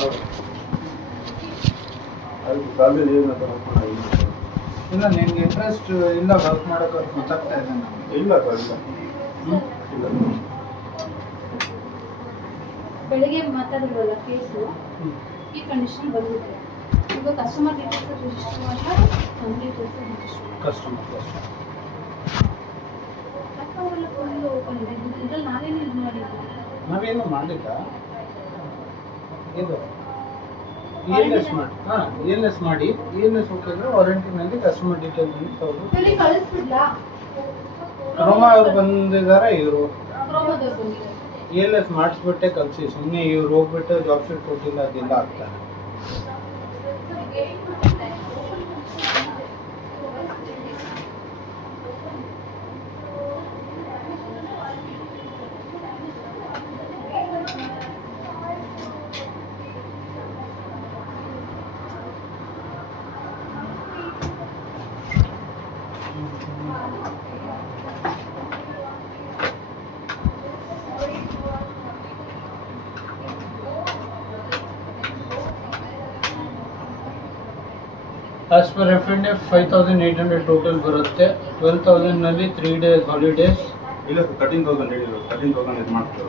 ಹೌದು. ಅದಕ್ಕೆ ಸ್ಯಾಲರಿ ಏನಂತ ಇಲ್ಲ ನಿಮ್ಗೆ ಇಂಟ್ರೆಸ್ಟ್ ಇಲ್ಲ ವರ್ಕ್ ಮಾಡೋಕೆ ಗೊತ್ತಾಗ್ತಾ ಇದೆ ನನಗೆ. ಇಲ್ಲ ಸರ್ ಇಲ್ಲ. ಇಲ್ಲ ಬೆಳಿಗ್ಗೆ ಮಾತಾಡಿದ್ರಲ್ಲ ಕೇಸು ಈ ಕಂಡೀಷನ್ ಬಂದಿದೆ. ಈಗ ಕಸ್ಟಮರ್ ಡೀಟೇಲ್ಸ್ ರಿಜಿಸ್ಟರ್ ಮಾಡಿದ್ರೆ ಡೀಟೇಲ್ಸ್ ರಿಜಿಸ್ಟರ್ ಕಸ್ಟಮರ್ ಅವೆಲ್ಲ ಫುಲ್ ಓಪನ್ ಇದೆ. ಇದ್ರಲ್ಲಿ ನಾವೇನು ಇದು ಮಾಡಿದ್ವಿ, ನಾವೇನು ಮಾಡಿಲ್ಲ. ಇದು ELS ಮಾಡಿ ELS ಮಾಡಿ ELS ಹೋಗಿದ್ರೆ ವಾರಂಟಿನಲ್ಲಿ ಕಸ್ಟಮರ್ ಡೀಟೇಲ್ಸ್ ಇಲ್ಲಿ ಕಳಿಸ್ಬಿಡ್ಲಾ? ಕ್ರೋಮಾ ಅವ್ರು ಬಂದಿದ್ದಾರೆ. ಇವರು ಕ್ರೋಮದವ್ರು ಬಂದಿದ್ದಾರೆ. ELS ಮಾಡಿಸ್ಬಿಟ್ಟೆ ಕಳಿಸಿ. ಸುಮ್ಮನೆ ಇವ್ರು ಹೋಗ್ಬಿಟ್ಟು ಜಾಬ್ ಶೀಟ್ ಕೊಟ್ಟಿಲ್ಲ ಅದೆಲ್ಲ ಆಗ್ತಾರೆ. As per F&F 5,800 ಟೋಟಲ್ ಬರುತ್ತೆ. 12,000 ನಲ್ಲಿ 3 days ಹಾಲಿಡೇಸ್. ಇಲ್ಲ ಸರ್ 13,000 ಹೇಳಿದ್ರು. 13,000 ಇದು ಮಾಡ್ತಾರೆ.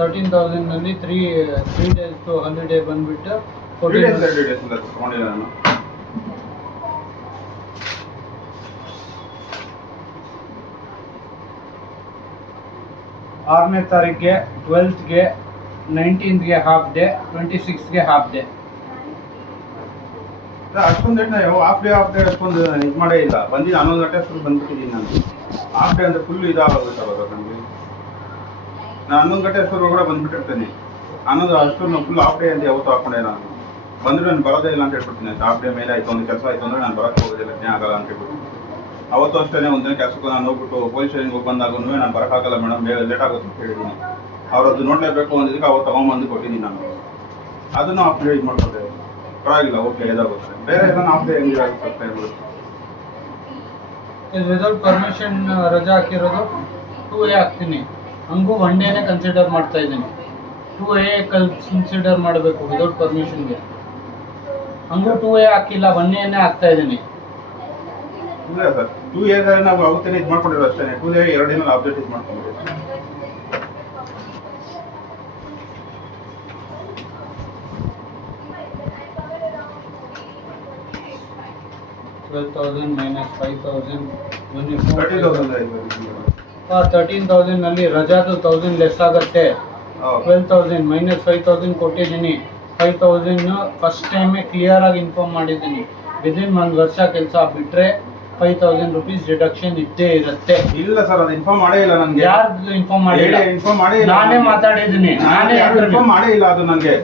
13,000 ನಲ್ಲಿ 3 days ಹಾಲಿಡೇ ಬಂದ್ಬಿಟ್ಟು 3 days 2 days ಅಂತ ತಗೊಂಡಿಲ್ಲ ನಾನು. 6ನೇ ತಾರೀಕಿಗೆ 12th ಗೆ 19th ಗೆ ಹಾಫ್ ಡೇ 26th ಗೆ ಹಾಫ್ ಡೇ. ಅಷ್ಟೊಂದು ಡೇಟ್ ನಾವು ಹಾಫ್ ಡೇ ಅಷ್ಟೊಂದು ಇದು ಮಾಡೇ ಇಲ್ಲ. ಬಂದಿದ್ದು 11 ಗಂಟೆ ಫುಲ್ ಬಂದ್ಬಿಟ್ಟಿದ್ದೀನಿ ನಾನು. ಹಾಫ್ ಡೇ ಅಂದರೆ ಫುಲ್ ಇದಾಗೋಗುತ್ತಲ್ಲ ನನಗೆ. ನಾನು 11 ಗಂಟೆ ಅಷ್ಟೊಳಗಡೆ ಬಂದ್ಬಿಟ್ಟಿರ್ತೇನೆ. ಅನ್ನೋದು ಅಷ್ಟು ಫುಲ್ ಹಾಫ್ ಡೇ ಅಂತ ಯಾವತ್ತೂ ಹಾಕೊಂಡೆ ನಾನು. ಬಂದರೆ ನಾನು ಬರೋದೇ ಇಲ್ಲ ಅಂತ ಹೇಳ್ಬಿಡ್ತೀನಿ. ಹಾಫ್ ಡೇ ಮೇಲೆ ಆಯಿತು, ಒಂದು ಕೆಲಸ ಆಯಿತು ಅಂದರೆ ನಾನು ಬರೋಕ್ಕೆ ಹೋಗೋದಿಲ್ಲ, ಜ್ಞಾನ ಆಗಲ್ಲ ಅಂತ ಹೇಳ್ಬಿಟ್ಟು. ಅವತ್ತು ಅಷ್ಟೇ ಒಂದಿನ ಕೆಲಸಕ್ಕೆ ನಾನು ಹೋಗ್ಬಿಟ್ಟು ಪೊಲೀಸ್ ಸ್ಟೇಷನ್ಗೆ ಹೋಗಿ ಬಂದಾಗೂ ನಾನು ಬರೋಕ್ಕಾಗಲ್ಲ ಮೇಡಮ್, ಬೇಗ ಲೇಟ್ ಆಗುತ್ತೆ ಅಂತ ಹೇಳಿದ್ದೀನಿ. ಅವ್ರು ಅದು ನೋಡಲೇಬೇಕು ಅಂದಿದ್ದಕ್ಕೆ ಅವತ್ತು ತೊಗೊಂಬಂದು ಕೊಟ್ಟಿದ್ದೀನಿ ನಾನು. ಅದನ್ನು ಹಾಫ್ ಡೇ ಇದು ಮಾಡ್ಕೊಳ್ತೇವೆ. ಪರವಾಗಿಲ್ಲ, ಓಕೆ ಇದಾಗುತ್ತೆ. ಬೇರೆ ಏನೋ ಹಾಫ್ ಡೇ ಹೆಂಗಿದಾಗುತ್ತೆ ಅಂತ ಹೇಳ್ಬಿಟ್ಟು ವಿದೌಟ್ ಪರ್ಮಿಷನ್ ರಜಾ ಹಾಕಿರೋದು 2A ಹಾಕ್ತೀನಿ. ಹಂಗೂ 1 ಡೇನೇ ಕನ್ಸಿಡರ್ ಮಾಡ್ತಾ ಇದ್ದೀನಿ. 2A ಕನ್ಸಿಡರ್ ಮಾಡಬೇಕು ವಿದೌಟ್ ಪರ್ಮಿಷನ್ಗೆ. ಹಂಗೂ 2A ಹಾಕಿಲ್ಲ, 1Aನೇ ಹಾಕ್ತಾ ಇದ್ದೀನಿ. ಇಲ್ಲ ಸರ್, 2A ನಾವು ಅವತ್ತೇನೆ ಇದು ಮಾಡ್ಕೊಂಡಿರೋ ಅಷ್ಟೇ. 2A 2 ದಿನ ಅಪ್ಡೇಟ್ ಇದು ಮಾಡ್ಕೊಂಡಿದ್ದೀವಿ. 12,000 minus 5,000 13,000 ನಲ್ಲಿ ರಜಾದು 1,000 ಲೆಸ್ ಆಗುತ್ತೆ. 12,000 minus 5,000 ಕೊಟ್ಟಿದ್ದೀನಿ. 5,000 ಫಸ್ಟ್ ಟೈಮೇ ಕ್ಲಿಯರ್ ಆಗಿ ಇನ್ಫಾರ್ಮ್ ಮಾಡಿದ್ದೀನಿ. ವಿದಿನ್ 1 ವರ್ಷ ಕೆಲಸ ಬಿಟ್ರೆ 5,000 rupees ಡಿಡಕ್ಷನ್ ಇದ್ದೇ ಇರುತ್ತೆ. ಇಲ್ಲ ಸರ್, ಅದು ಇನ್ಫಾರ್ಮ್ ಮಾಡೇ ಇಲ್ಲ ನನಗೆ. ಯಾರು ಇನ್ಫಾರ್ಮ್ ಮಾಡಿಲ್ಲ? ಇನ್ಫಾರ್ಮ್ ಮಾಡೇ ಇಲ್ಲ. ನಾನೇ ಮಾತಾಡಿದ್ದೀನಿ. ನಾನೇ ಇನ್ಫಾರ್ಮ್ ಮಾಡೇ ಇಲ್ಲ ಅದು ನನಗೆ.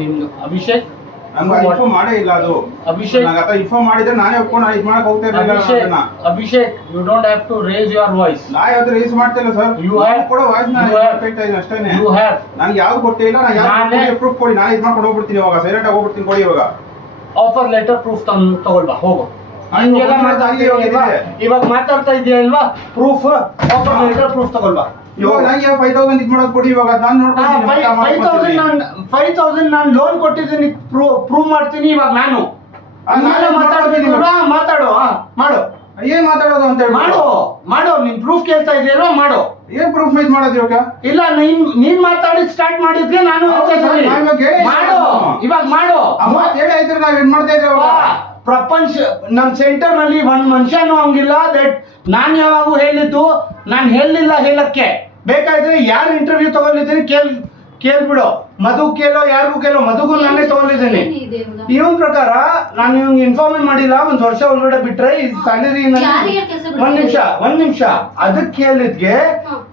ನಿಮ್ದು ಅಭಿಷೇಕ್ ನನಗೆ ಇನ್ಫಾರ್ಮ್ ಮಾಡೇ ಇಲ್ಲ ಅದು. ಅಭಿಷೇಕ್ ನನಗೆ ಅದು ಇನ್ಫಾರ್ಮ್ ಮಾಡಿದ್ರೆ ನಾನೇ ಒಪ್ಕೊಂಡು ಇದು ಮಾಡಕ್ಕೆ ಹೋಗ್ತಾ ಇರಲಿಲ್ಲ. Abhishek, you don't have to raise your voice. ನಾ ಯಾವ್ದು ರೇಸ್ ಮಾಡ್ತಿಲ್ಲ ಸರ್. You have ಕೂಡ ವಾಯ್ಸ್ ನಾನು ಮಾಡ್ತಾ ಇದ್ದೀನಿ ಅಷ್ಟೇನೆ. You have. ನನಗೆ ಯಾವ್ದು ಕೊಟ್ಟಿಲ್ಲ. ನಾನು ಯಾವ್ದು ಪ್ರೂಫ್ ಕೊಡಿ, ನಾನು ಇದು ಮಾಡ್ಕೊಂಡು ಹೋಗ್ಬಿಡ್ತೀನಿ. ಇವಾಗ ಸೈಲೆಂಟ್ ಆಗಿ ಹೋಗ್ಬಿಡ್ತೀನಿ. ಕೊಡಿ ಇವಾಗ ಆಫರ್ ಲೆಟರ್ ಪ್ರೂಫ್ ತಗೊಳ್ಬಾ, ಹೋಗು. ಇವಾಗ ಮಾತಾಡ್ತಾ ಇದೆಯಾ ಇಲ್ವಾ? ಪ್ರೂಫ್, ಆಫರ್ ಲೆಟರ್ ಪ್ರೂಫ್ ತಗೊಳ್ಬಾ. ಇವಾಗ ನಂಗೆ 5,000 ಇದು ಮಾಡೋದು ಕೊಡಿ. ಇವಾಗ ನಾನು ನೋಡ್ಕೊಂಡು 5,000 ನಾನು ಲೋನ್ ಕೊಟ್ಟಿದ್ದೀನಿ, ಪ್ರೂವ್ ಮಾಡ್ತೀನಿ. ಇವಾಗ ನಾನು ಮಾತಾಡ್ತೀನಿ. ಮಾತಾಡು, ಮಾಡು. ಏನ್ ಮಾತಾಡೋದು ಅಂತ ಹೇಳಿ ಮಾಡು. ನೀನ್ ಪ್ರೂಫ್ ಕೇಳ್ತಾ ಇದೆಯಲ್ವಾ, ಮಾಡು. ಏನ್ ಪ್ರೂಫ್ ಇದು ಮಾಡೋದು ಇವಾಗ? ಇಲ್ಲ, ನೀನ್ ಮಾತಾಡಿ ಸ್ಟಾರ್ಟ್ ಮಾಡಿದ್ರೆ ನಾನು ಮಾಡು. ಇವಾಗ ಮಾಡು. ಹೇಳಿ ಆಯ್ತು, ನಾವ್ ಏನ್ ಮಾಡ್ತಾ ಇದ್ದೇವೆ? ಪ್ರಪಂಚ ನಮ್ ಸೆಂಟರ್ ನಲ್ಲಿ ಒಂದ್ ಮನುಷ್ಯನೂ ಹಂಗಿಲ್ಲ. ದಟ್ ನಾನ್ ಯಾವಾಗೂ ಹೇಳಿದ್ದು, ನಾನ್ ಹೇಳಿಲ್ಲ ಹೇಳಕ್ಕೆ. ಬೇಕಾದ್ರೆ ಯಾರು ಇಂಟರ್ವ್ಯೂ ತಗೊಂಡಿದ್ದೀನಿ ಕೇಳ್ಬಿಡು. ಮಧು ಕೇಳೋ, ಯಾರಿಗೂ ಕೇಳೋ. ಮಧುಗೂ ನಾನೇ ತಗೊಂಡಿದ್ದೀನಿ. ಇವನ್ ಪ್ರಕಾರ ನಾನು ಇವಂಗ್ ಇನ್ಫಾರ್ಮ್ ಮಾಡಿಲ್ಲ. 1 ವರ್ಷ ಒಳಗಡೆ ಬಿಟ್ರೆ ಈ ಸ್ಯಾಲರಿ. ಒಂದ್ ನಿಮಿಷ ಅದಕ್ಕೆ ಹೇಳಿದ್ಗೆ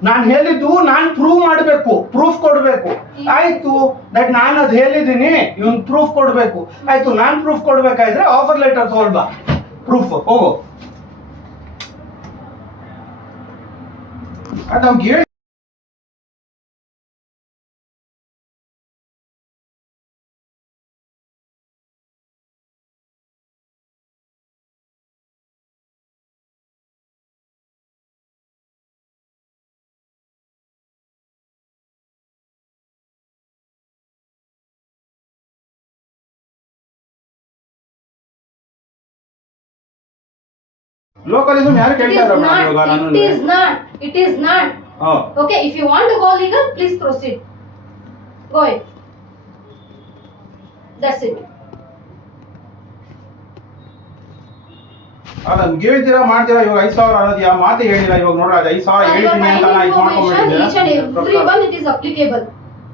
ನಾನ್ ಹೇಳಿದ್ದು ನಾನ್ ಪ್ರೂವ್ ಮಾಡ್ಬೇಕು, ಪ್ರೂಫ್ ಕೊಡ್ಬೇಕು. ಆಯ್ತು, ದಟ್ ನಾನು ಅದ್ ಹೇಳಿದೀನಿ, ಇವನ್ ಪ್ರೂಫ್ ಕೊಡ್ಬೇಕು. ಆಯ್ತು, ನಾನ್ ಪ್ರೂಫ್ ಕೊಡ್ಬೇಕಾದ್ರೆ ಆಫರ್ ಲೆಟರ್ ತಗೊಳ್ಬಾ, ಪ್ರೂಫ್. ಹೋಗು. ನಮ್ಗೆ ಲೋಕಲಿಸಮ್ ಯಾರು ಕೇಳ್ತಾ ಇಲ್ಲ ಮೇಡಮ್ ಇವಾಗ ನಾನು It is not. Okay, if you want to go legal, please proceed. Go ahead. That's it. ನಮ್ಗೆ ಹೇಳ್ತೀರಾ ಮಾಡ್ತೀರಾ ಇವಾಗ 5,000 ಅನ್ನೋದು ಯಾವ ಮಾತು ಹೇಳಿಲ್ಲ ಇವಾಗ ನೋಡ್ರ 5,000 ಹೇಳ್ತೀನಿ ಅಂತ ನಾ ಇದು ಮಾಡ್ಕೊಂಡಿದ್ದೆ Each and everyone it is applicable.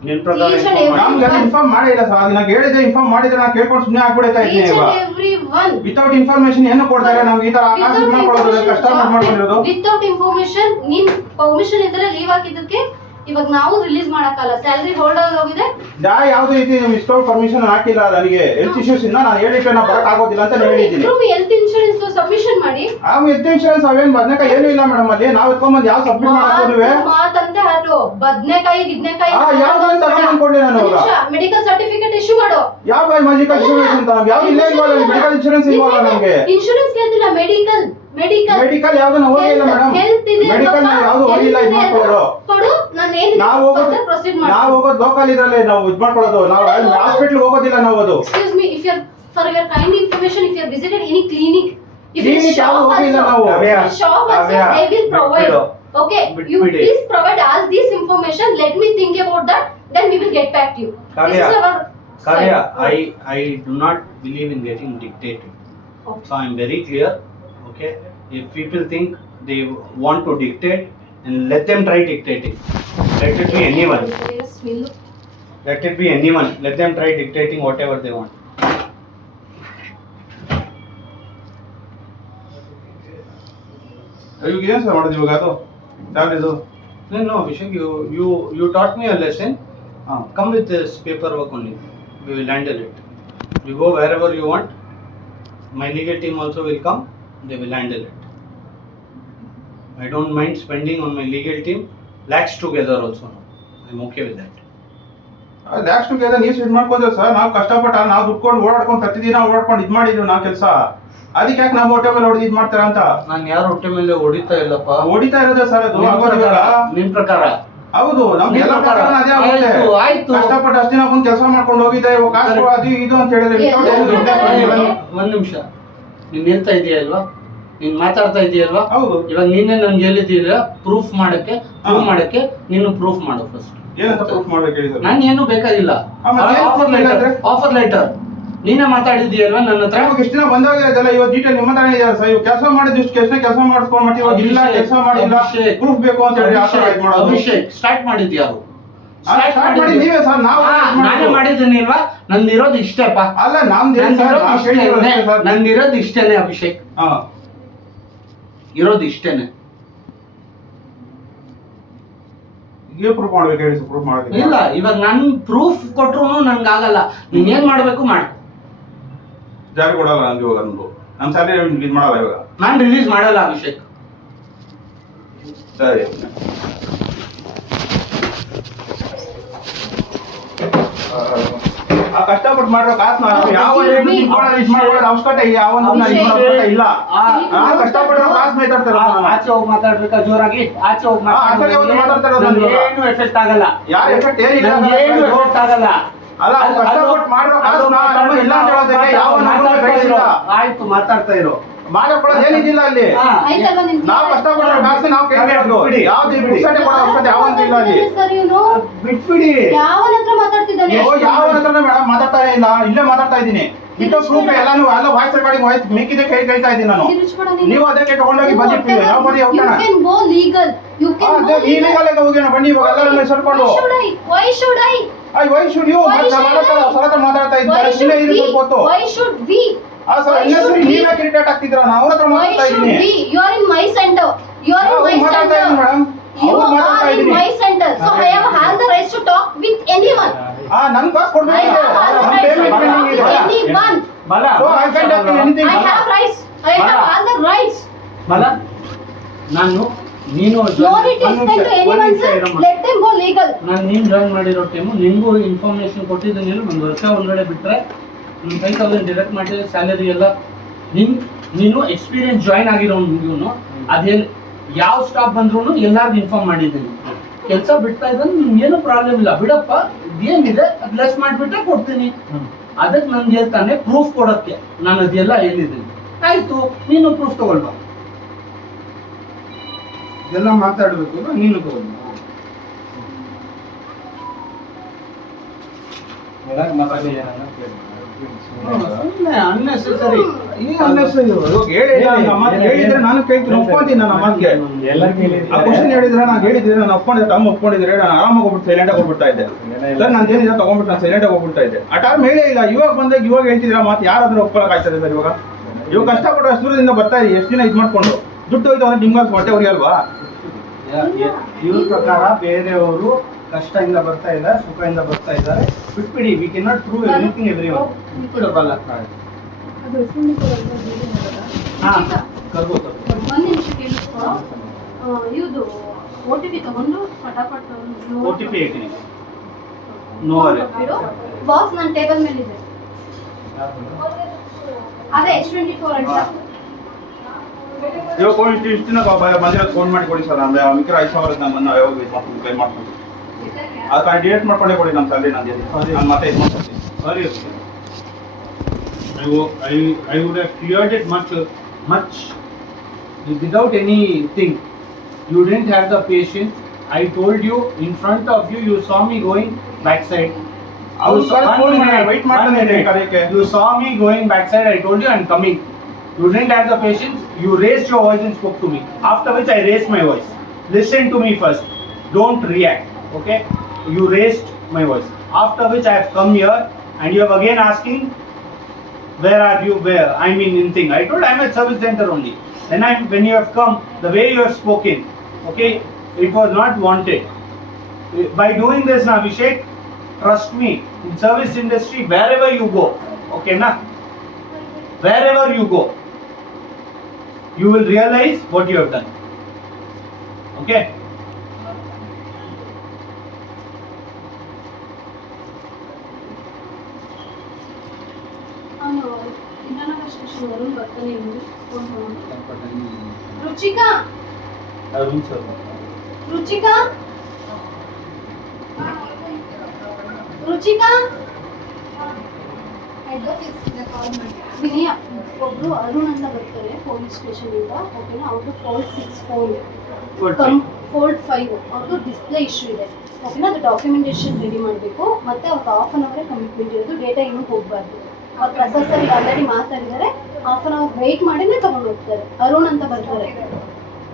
ನಿನ್ ಪ್ರಕಾರ Each and inform ಮಾಡಿ. ನಮ್ಗೆ ಇನ್ಫಾರ್ಮ್ ಮಾಡಿಲ್ಲ ಸರ್ ಅದು ನನಗೆ ಹೇಳಿದ್ರೆ ಇನ್ಫಾರ್ಮ್ ಮಾಡಿದ್ರೆ ನಾನು ಕೇಳ್ಕೊಂಡು ಸುಮ್ಮನೆ ಆಗ್ಬಿಡ್ತಾ ಇದ್ದೀನಿ Each ಇವಾಗ and everyone. ವಿತೌಟ್ ಇನ್ಫಾರ್ಮೇಶನ್ ಏನು ಕೊಡ್ತಾರೆ ನಮ್ಗೆ ಈ ತರ ಆಕಾಶ ಮಾಡ್ಕೊಳ್ಳೋದು ಕಸ್ಟಮರ್ ಮಾಡ್ಕೊಂಡಿರೋದು ವಿತೌಟ್ ಇನ್ಫಾರ್ಮೇಶನ್ ನಿಮ್ ಪರ್ಮಿಷನ್ ಇದ್ರೆ ಲೀವ್ ಹಾಕಿದ್ದಕ್ಕೆ ಇವಾಗ ನಾವು ರಿಲೀಸ್ ಮಾಡಕ್ಕಲ್ಲ ಸ್ಯಾಲರಿ ಹೋಲ್ಡ್ ಹೋಗಿದೆ ಯಾವುದೇ ರೀತಿ ವಿತೌಟ್ ಪರ್ಮಿಷನ್ ಹಾಕಿಲ್ಲ ನನಗೆ ಹೆಲ್ತ್ ಇಶ್ಯೂಸ್ ಇಂದ ನಾನು ಹೇಳಿಕ್ಕೆ ನಾ ಬರಕ್ ಆಗೋದಿಲ್ಲ ಅಂತ ನಾನು ಹೇಳಿದ್ದೀನಿ ಹೆಲ್ತ್ ಇನ್ಶೂರೆನ್ಸ್ ಸಬ್ಮಿಷನ್ ಮಾಡಿ ಹೆಲ್ತ್ ಇನ್ಶೂರೆನ್ಸ್ ಅವೇನ್ ಬದನೆಕಾಯಿ ಏನು ಇಲ್ಲ ಮೇಡಮ್ ಅಲ್ಲಿ ನಾವು ಎತ್ಕೊಂಡ್ಬಂದು ಯಾವ ಸಬ್ಮಿಟ್ ಮಾಡಕ್ಕೆ ಮಾತಂತೆ ಹಾಟು ಬದನೆಕಾಯಿ ಗಿಡ್ನೆಕಾಯಿ ಯಾವ್ದು ಅಂತ ಅನ್ಕೊಂಡೆ ನಾನು ಇವಾಗ ಮೆಡಿಕಲ್ ಸರ್ಟಿಫಿಕೇಟ್ ಇಶ್ಯೂ ಮಾಡು ಯಾವ ಮೆಡಿಕಲ್ ಇನ್ಶೂರೆನ್ಸ್ ಅಂತ ನಮ್ಗೆ ಯಾವ್ದು ಇಲ್ಲ ಇಲ್ವಲ್ಲ ಮೆಡಿಕಲ್ ಇನ್ಶೂರೆನ್ಸ್ ಇಲ್ವಲ್ಲ ನಮ್ಗೆ ಇನ್ಶೂರೆನ್ಸ್ ಕೇಳ್ತಿಲ್ಲ ಮೆಡಿಕಲ್ ಮೆಡಿಕಲ್ ಯಾವ್ದು ಓದಿಲ್ಲ ಮೇಡಮ್ ಮೆಡಿಕಲ್ ಯಾವ್ದು ಓದಿಲ್ಲ ಇದು ಮಾಡ್ಕೊಳ್ಳೋದು ಕೊಡು ನಾನು ಏನು ನಾವು ಹೋಗೋದು ಪ್ರೊಸೀಡ್ ನಾವು ಹೋಗೋದು ಲೋಕಲ್ ಇದ್ರಲ್ಲೇ ನಾವು ಇದು ಮಾಡ್ಕೊಳ್ಳೋದು ನಾವು ಹಾಸ್ಪಿಟಲ್ ಹೋಗೋದಿಲ್ಲ ನಾವು ಅದು Excuse me, if you're for your kind information, if you're visited any clinic, if it's Clinic shop ಯಾವ್ದು ಹೋಗಿಲ್ಲ ನಾವು. also, shop also, they will provide. Okay, you ಬಿಡು. please provide all this information. Let me think about that. Then we will get back to you. This is our Kavya, side. I do not believe in getting dictated. Okay. So I am very clear. Okay, if people think they want to dictate, and let them try dictating. Let it be anyone. Yes, will. Let it be anyone. Let them try dictating whatever they want. ಇವಾಗ ಏನ್ sir ಮಾಡೋದು ಇವಾಗ ಅದು ಯಾವ್ದು No, Vishak, you taught me a lesson. Come with this paperwork only. We will handle it. You go wherever you want. My legal team also will come. They will handle it. I don't mind spending on my legal team lakhs together also. I'm okay with that. Lakhs together ನೀವು ಇದು ಮಾಡ್ಕೊಂಡ್ರೆ sir ನಾವು ಕಷ್ಟಪಟ್ಟ ನಾವು ದುಡ್ಕೊಂಡು ಓಡಾಡ್ಕೊಂಡು ಪ್ರತಿದಿನ ಓಡಾಡ್ಕೊಂಡು ಇದು ಮಾಡಿದ್ವಿ ನಾವು ಕೆಲಸ ಅದಕ್ಕೆ ಯಾಕೆ ನಾವು ಹೊಟ್ಟೆ ಮೇಲೆ ಹೊಡೆದು ಇದು ಮಾಡ್ತಾರೆ ಅಂತ ನಾನು ಯಾರು ಹೊಟ್ಟೆ ಮೇಲೆ ಹೊಡಿತಾ ಇಲ್ಲಪ್ಪ. ಹೊಡಿತಾ ಇರೋದೇ ಸರ್ ಅದು ಆಗೋದು ಇವಾಗ ನಿಮ್ ಪ್ರಕಾರ ಹೌದು ನಮ್ಗೆ ಎಲ್ಲ ಪ್ರಕಾರ ಅದೇ ಆಗುತ್ತೆ ಆಯ್ತು. ಕಷ್ಟಪಟ್ಟು ಅಷ್ಟು ದಿನ ಬಂದು ಕೆಲಸ ಮಾಡ್ಕೊಂಡು ಹೋಗಿದ್ದೆ ಇವಾಗ ಕಾಸು ಅದು ಇದು ಅಂತ ಹೇಳಿದ್ರೆ without ಏನು ದುಡ್ಡೇ ಕೊಡ್ಲಿಲ್ಲ. ಒಂದ್ ನಿಮಿಷ, ನೀನ್ ಹೇಳ್ತಾ ಇದೀಯ ಅಲ್ವಾ, ನೀನ್ ಮಾತಾಡ್ತಾ ಇದೀಯಲ್ವಾ, ಹೌದು ಇವಾಗ ನೀನೇ ನನ್ಗೆ ಹೇಳಿದ್ದೀರ ಪ್ರೂಫ್ ಮಾಡಕ್ಕೆ ನೀನು ಪ್ರೂಫ್ ಮಾಡು ಫಸ್ಟ್. ಏನಂತ ಪ್ರೂಫ್ ಮಾಡ್ಬೇಕು ಹೇಳಿ ಸರ್ ನಾನು ಏನು ಬೇಕಾಗಿಲ್ಲ. ಮತ್ತೆ ಏನು proof ಇಲ್ಲಾಂದ್ರೆ? ಆಫರ್ ಲೆಟರ್ ನೀನೇ ಮಾತಾಡಿದೀಯಲ್ವಾ ನನ್ನ ಹತ್ರ. ಇವಾಗ ಇಷ್ಟು ದಿನ ಬಂದೋಗಿರೋದೆಲ್ಲ ಇವಾಗ ಡೀಟೇಲ್ ನಿಮ್ಮ ಹತ್ರ ಇದೆ ಸರ್. ಇವಾಗ ಕೆಲಸ ಮಾಡಿದ್ದು ಇಷ್ಟು ಕೆಲಸ ಮಾಡಿಸ್ಕೊಂಡು ಮತ್ತೆ ಇವಾಗ ಇಲ್ಲ ಕೆಲಸ ಮಾಡಿಲ್ಲ ಪ್ರೂಫ್ ಬೇಕು ಅಂತ ಹೇಳಿ ಆ ಥರ ಇದು ಮಾಡೋದು. ಅಭಿಷೇಕ್ ಸ್ಟಾರ್ಟ್ ಮಾಡಿದ್ಯಾರು? ಸ್ಟಾರ್ಟ್ ಮಾಡಿ ನೀವೇ ಸರ್. ನಾವು ನಾನೇ ಮಾಡಿದ್ದೀನಿ ಅಲ್ವಾ. ನಂದಿರೋದು ಇಷ್ಟೇಪ್ಪ. ಅಲ್ಲ ನಂದಿರೋದು ಇಷ್ಟೇನೆ ಅಭಿಷೇಕ್, ಇರೋದು ಇಷ್ಟೇನೆ. ಈಗ ಪ್ರೂಫ್ ಮಾಡ್ಬೇಕು ಹೇಳಿ ಸರ್. ಪ್ರೂಫ್ ಮಾಡೋದು ಇಲ್ಲ, ಇವಾಗ ನನ್ ಪ್ರೂಫ್ ಕೊಟ್ರು ನನ್ಗೆ ಆಗಲ್ಲ. ನೀನ್ ಏನ್ ಮಾಡ್ಬೇಕು ಮಾಡು. ಜಾರಿ ಕೊಡಲ್ಲ ನಮ್ಗೆ ಇವಾಗ ನಮ್ಮ ಸ್ಯಾಲರಿ ಇದು ಮಾಡಲ್ಲ ಇವಾಗ. ನಾನ್ ರಿಲೀಸ್ ಮಾಡಲ್ಲ ಅಭಿಷೇಕ್. ಸರಿ ಆ ಕಷ್ಟಪಟ್ಟು ಮಾಡಿರೋ ಕಾಸು ಯಾವ ಮಾಡ್ಕೊಳ್ಳೋದು ಅವಶ್ಯಕತೆ ಇಲ್ಲ. ಯಾವ ಅವಶ್ಯಕತೆ ಇಲ್ಲ. ಕಷ್ಟಪಟ್ಟಿರೋ ಕಾಸು ಮಾತಾಡ್ತಾರ. ಆಚೆ ಹೋಗಿ ಮಾತಾಡ್ಬೇಕಾ ಜೋರಾಗಿ? ಆಚೆ ಹೋಗಿ ಆಚೆಗೆ ಹೋಗಿ ಮಾತಾಡ್ತಾರೋದು ನನ್ಗೆ ಏನು ಎಫೆಕ್ಟ್ ಆಗಲ್ಲ. ಯಾರ ಎಫೆಕ್ಟ್ ಏನಿಲ್ಲ. ನನ್ಗೆ ಏನು ಎಫೆಕ್ಟ್ ಆಗಲ್ಲ. ಅಲ್ಲ ಅವ್ರು ಕಷ್ಟಪಟ್ಟು ಮಾಡಿರೋ ಕಾಸು ನಾವು ಇಲ್ಲ ಅಂತ ಹೇಳೋದಕ್ಕೆ ಯಾವ ಇಲ್ಲ. ಆಯ್ತು, ಮಾತಾಡ್ತಾ ಇರೋ. ಮಾಡಿಕೊಳ್ಳೋದು ಏನಿದಿಲ್ಲ ಅಲ್ಲಿ. ಆಯ್ತಲ್ವಾ ನಿಮ್ಗೆ? ನಾವು ಕಷ್ಟಪಟ್ಟಿರೋ ಕಾಸು ನಾವು ಕೇಳಬೇಕು. ಯಾವ್ದು ಪುಕ್ಸಟೆ ಕೊಡೋ ಅವಶ್ಯಕತೆ ಯಾವಂತ ಇಲ್ಲ ಅಲ್ಲಿ. ಸರ್ ಇವನು ಬಿಟ್ಬಿಡಿ. ಯಾವನ ಹತ್ರ ಮಾತಾಡ್ತಿದ್ದಾನೆ? ಯಾವ ಹತ್ರ ಮೇಡಮ್ ಮಾತಾಡ್ತಾ ಇಲ್ಲ, ಇಲ್ಲೇ ಮಾತಾಡ್ತಾ ಇದ್ದೀನಿ. ವಿತ್ ಪ್ರೂಫ್ ಎಲ್ಲಾನು ಎಲ್ಲ ವಾಯ್ಸ್ ರೆಕಾರ್ಡಿಂಗ್ ವಾಯ್ಸ್ ಮಿಕ್ಕಿದೆ ಕೇಳ್ತಾ ಇದ್ದೀನಿ ನಾನು. ನೀವು ಅದಕ್ಕೆ ತಗೊಂಡೋಗಿ ಬಂದಿರ್ತೀವಿ ನಾವು ಬರೀ You ಹೋಗೋಣ. can go legal. You can go ಈ legal. ಲೀಗಲ್ ಹೋಗೋಣ ಬನ್ನಿ ಇವಾಗ ಎಲ್ಲರನ್ನ ಸರ್ಕೊಂಡು. Why should I? Why should you ಮಾತಾಡ್ತಾ ಇದ್ದಾರೆ. ಸುಮ್ಮನೆ ಇರಿ ಸ್ವಲ್ಪ ಹೊತ್ತು. Why should we? ಸರ್ ಇನ್ನೊಂದ್ಸರಿ ನೀವೇ ಕ್ರಿಕೆಟ್ ಆಗ್ತಿದ್ರ ನಾನು ಅವ್ರ ಹತ್ರ Why ಮಾತಾಡ್ತಾ should ಇದ್ದೀನಿ. we? You are in my center. You are in my ಮಾತಾಡ್ತಾ ಇದ್ದೀನಿ center. ಮೇಡಮ್. You ಅವ್ರು ಮಾತಾಡ್ತಾ are in ಇದ್ದೀನಿ. my center. So I have all the rights to talk with anyone. ನನ್ ಕಾಸು I ಕೊಡ್ಬೇಕು. have all the rights to talk with anyone. ಬಲ So I can talk to anything. I have rights. I have all the rights. ಬಲ ನಾನು ನೀನು No need to explain to anyone, sir. Let them go legal. ನಾನು ನೀನು join ಮಾಡಿರೋ time ನಿನಗೂ information ಕೊಟ್ಟಿದ್ದೀನಿ. ಒಂದು ವರ್ಷ ಒಂದೊಳ್ಳೆ ಬಿಟ್ಟರೆ 5,000 ಡೈರೆಕ್ಟ್ ಮಾಡಿ ಸ್ಯಾಲರಿ ಎಲ್ಲ ನೀನು ಎಕ್ಸ್ಪೀರಿಯನ್ಸ್ ಜಾಯಿನ್ ಆಗಿರೋ ಇವನು ಅದೇನು ಯಾವ ಸ್ಟಾಫ್ ಬಂದ್ರು ಎಲ್ಲಾರ್ಗು ಇನ್ಫಾರ್ಮ್ ಮಾಡಿದ್ದೀನಿ. ಕೆಲಸ ಬಿಡ್ತಾ ಇದ್ದಾನೆ, ಏನು ಪ್ರಾಬ್ಲಮ್ ಇಲ್ಲ ಬಿಡಪ್ಪ, ಏನಿದೆ ಅದು ಲೆಸ್ ಮಾಡಿಬಿಟ್ರೆ ಕೊಡ್ತೀನಿ. ಅದಕ್ಕೆ ನನ್ಗೆ ಹೇಳ್ತಾನೆ ಪ್ರೂಫ್ ಕೊಡೋಕ್ಕೆ ನಾನು ಅದೆಲ್ಲ ಹೇಳಿದ್ದೀನಿ. ಆಯ್ತು, ನೀನು ಪ್ರೂಫ್ ತಗೊಳ್ಬಾ. ಎಲ್ಲ ಮಾತಾಡಬೇಕು ನೀನು ತಗೊಂಡು ಅನ್ನೆಸೆಸರಿ ಇವಾಗ ಹೇಳಿದ್ರೆ ನಾನು ಕೇಳ್ತೀನಿ, ಒಪ್ಕೊಂತೀನಿ ನಾನು ಅಮ್ಮನಿಗೆ. ಆ ಕ್ವಶನ್ ಹೇಳಿದ್ರೆ ನಾನು ಹೇಳಿದ್ರೆ ನಾನು ಒಪ್ಕೊಂಡಿದ್ದೆ, ತಮ್ಮ ಒಪ್ಕೊಂಡಿದ್ರೆ ನಾನು ಆರಾಮಾಗಿ ಹೋಗ್ಬಿಟ್ಟು ಸೈಲೆಂಟ್ ಆಗಿ ಹೋಗ್ಬಿಡ್ತಾ ಇದ್ದೆ. ಸರ್ ನಾನು ಏನಿದೆ ತಗೊಂಡ್ಬಿಟ್ಟು ನಾನು ಸೈಲೆಂಟ್ ಆಗಿ ಹೋಗ್ಬಿಡ್ತಾ ಇದ್ದೆ. ಆ ಟೈಮ್ ಹೇಳೇ ಇಲ್ಲ. ಇವಾಗ ಬಂದಾಗ ಇವಾಗ ಹೇಳ್ತಿದ್ದೀರಾ ಮಾತು, ಯಾರಾದ್ರೂ ಒಪ್ಕೊಳಕ್ ಆಗ್ತದೆ ಸರ್? ಇವಾಗ ಕಷ್ಟಪಟ್ಟು ಅಷ್ಟು ದೂರದಿಂದ ಬರ್ತಾ ಇರಿ, ಎಷ್ಟು ದಿನ ಇದು ಮಾಡ್ಕೊಂಡು ದುಡ್ಡು ಹೋಯ್ತು ಅಂದ್ರೆ ನಿಮ್ಗೆ ಹೊಟ್ಟೆ ಹೊರಿ ಅಲ್ವಾ? ಇವ್ರ ಪ್ರಕಾರ ಬೇರೆಯವರು ಕಷ್ಟದಿಂದ ಬರ್ತಾ ಇದ್ದಾರೆ, ಸುಖದಿಂದ ಬರ್ತಾ ಇದ್ದಾರೆ, ಬಿಟ್ಬಿಡಿ. We can not prove anything everyone. ಬಿಟ್ಬಿಡಬಲ್ಲ. ಅದು ಎಷ್ಟೊಂದು ಹಾ ಕರ್ಬೋದು. ಒಂದು ನಿಮಿಷ ಕೇಳಿಸ್ಕೊ. ಇದು OTP ತಗೊಂಡು ಫಟಾಫಟ್ OTP ಹೇಳ್ತೀನಿ. ನೋ ಅರೆ ಬಾಕ್ಸ್ ನನ್ನ ಟೇಬಲ್ ಮೇಲೆ ಇದೆ. ಅದೇ S24 ಅಂತ. ಇವಾಗ ಫೋನ್ ಇಷ್ಟು ದಿನ ಬಂದಿರೋದು ಫೋನ್ ಮಾಡಿ ಕೊಡಿ ಸರ್. ಅಂದ್ರೆ ಮಿಕ್ಕಿರ 5,000 ನಾನು ಯಾವಾಗ ಇದು ಮಾಡ್ತೀನಿ, ಕ್ಲೈಮ್ ಮಾಡ್ತೀನಿ. ಅದಕ್ಕೆ ಡಿಲೇಟ್ ಮಾಡ್ಕೊಂಡೇ ಕೊಡಿ ನಮ್ಮ ಸ್ಯಾಲರಿ. ನಾನು ಮತ್ತೆ ಇದು ಮಾಡ್ತೀನಿ. Sorry. I would have cleared it much without anything. You didn't have the patience. I told you in front of you. You saw me going backside. ಅವ್ರು You saw- ಫೋನ್ one ಮಾಡಿ minute, wait one ಮಾಡ್ತಾನೆ minute. ಕರೆಯಕ್ಕೆ. You saw me going backside. I told you I'm coming. You didn't have the patience. You raised your voice and spoke to me. After which I raised my voice. Listen to me first. Don't react. Okay? You raised my voice. After which I have come here and you have again asking, where are you? Where? I mean in thing. I told I'm at service center only. Then when you have come, the way you have spoken, okay, it was not wanted. By doing this, now Abhishek, trust me, in service industry, wherever you go, okay, na? Wherever you go, you will realize what you have done. Okay? ನಾನು internal station Varun ಬರ್ತಾನೆ ಎಂದು phone ತಗೊಂಡು. ರುಚಿಕಾ ರುಚಿಕಾ ರುಚಿಕಾ head ಆಫೀಸಿಂದ ಕಾಲ್ ಮಾಡಿ. ವಿನಯ, ಒಬ್ರು ಅರುಣ್ ಅಂತ ಬರ್ತಾರೆ police station ಇಂದ. ಓಕೆನಾ? ಅವ್ರದ್ದು ಫೋಲ್ಡ್ 6 ಫೋಲ್ಡ್ 5 ಅವ್ರದ್ದು ಡಿಸ್ಪ್ಲೇ ಇಶ್ಯೂ ಇದೆ. ಓಕೆನಾ? ಅದು ಡಾಕ್ಯುಮೆಂಟೇಶನ್ ರೆಡಿ ಮಾಡಬೇಕು. ಮತ್ತೆ ಅವ್ರಿಗೆ ಹಾಫ್ ಅನ್ ಅವರೇ ಕಮಿಟ್ಮೆಂಟ್ ಇರೋದು, ಡೇಟಾ ಇನ್ನೂ ಹೋಗಬಾರ್ದು. ಅವ್ರ ಪ್ರೊಸೆಸರ್ ಆಲ್ರೆಡಿ ಮಾತಾಡಿದ್ದಾರೆ. ಹಾಫ್ ಅನ್ ಅವರ್ ವೆಯ್ಟ್ ಮಾಡಿನೇ ತಗೊಂಡು ಹೋಗ್ತಾರೆ. ಅರುಣ್ ಅಂತ ಬರ್ತಾರೆ.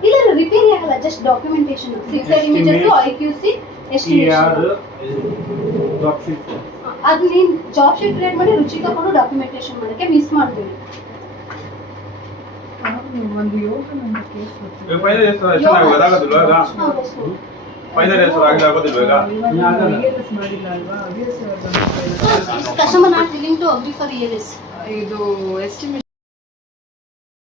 ಇಲ್ಲ ರಿಪೇರಿ ಆಗಲ್ಲ, just documentation, 6 images, IQC estimation. ಅದು ನೀನು ಜಾಬ್ ಶೀಟ್ ಕ್ರಿಯೇಟ್ ಮಾಡಿ ರುಚಿಕಾ ಕೊಡು ಡಾಕ್ಯುಮೆಂಟೇಶನ್ ಮಾಡೋಕ್ಕೆ ಮಿಸ್ ಮಾಡ್ತೀವಿ. ಇವಾಗ ಫೈನಲ್ ಹೆಸರು ಎಷ್ಟು ಆಗೋದಿಲ್ವ? ಈಗ ಫೈನಲ್ ಹೆಸರು ಆಗೋದಿಲ್ವ? ಈಗ customer not willing to agree for ELS. ಇದು ಎಸ್ಟಿಮೇಟ್